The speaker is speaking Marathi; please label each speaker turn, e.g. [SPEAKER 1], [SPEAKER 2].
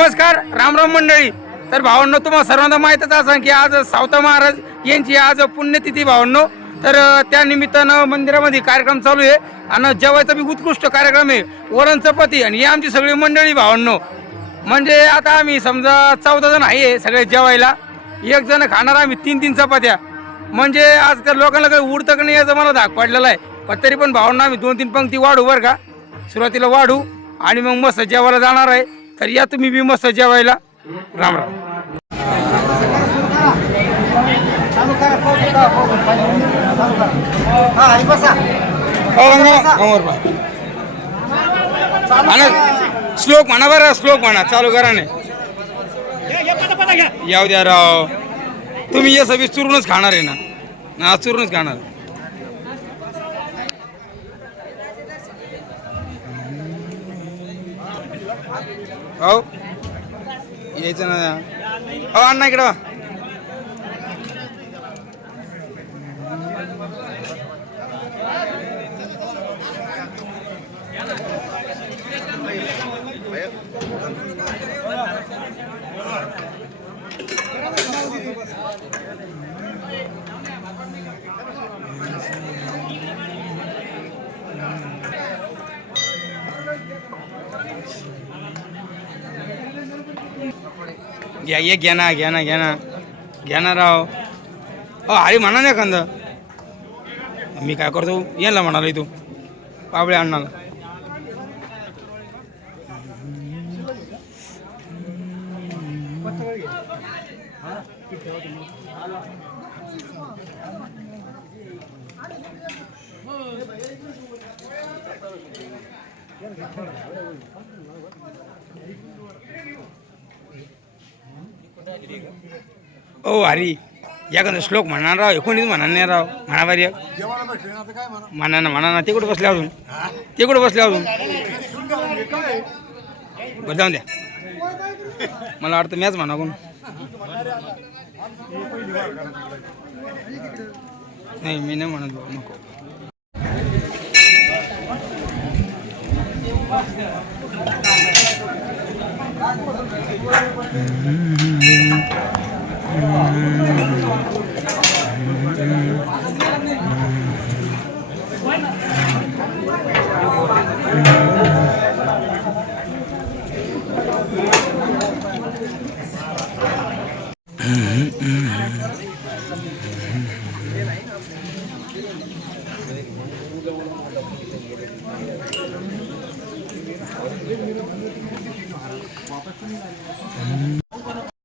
[SPEAKER 1] नमस्कार रामराम मंडळी. तर भावांनो तुम्हाला सर्वांना माहीतच असं की आज सावता महाराज यांची आज पुण्यतिथी भावांनो. तर त्यानिमित्तानं त्या निमित्तानं मंदिरामध्ये कार्यक्रम चालू आहे आणि जेवायचा बी उत्कृष्ट कार्यक्रम आहे. वरण चपाती आणि ही आमची सगळी मंडळी भावांनो. म्हणजे आता आम्ही समजा चौदा जण आहे सगळे जेवायला. एक जण खाणार आम्ही तीन तीन चपात्या. म्हणजे आज त्या लोकांना काही उडतं का नाही याचा मला धाक पडलेला आहे. पण तरी पण भावांना आम्ही दोन तीन पंक्ती वाढू बरं का. सुरुवातीला वाढू आणि मग मस्त जेवायला जाणार आहे. तर या तुम्ही बी मस्त जेवायला. राम राम. म्हणा श्लोक म्हणा बरं श्लोक म्हणा चालू करा नाही येऊ द्या राव. तुम्ही हे सगळी चुरूनच खाणार आहे ना. ना चुरूनच खाणार. हो? यायचं ना. हो अण्णा इकडं घ्या ये घ्या ना घ्या ना घ्या ना. घ्या ना राव. अ अरे म्हणा ना एखादं. मी काय करतो? यायला म्हणाला तू पाबळे अण्णाला ओ हरी याकडे श्लोक म्हणणार राव एकोणीच म्हणणार नाही राव. म्हणा बारी म्हणा ना म्हणा? ना ते कुठं बसले अजून. ते कुठं बसले अजून. बरं जाऊन द्या. मला वाटतं मॅच म्हणा कोण. नाही मी नाही म्हणत नको. Mm-hmm. Mm-hmm.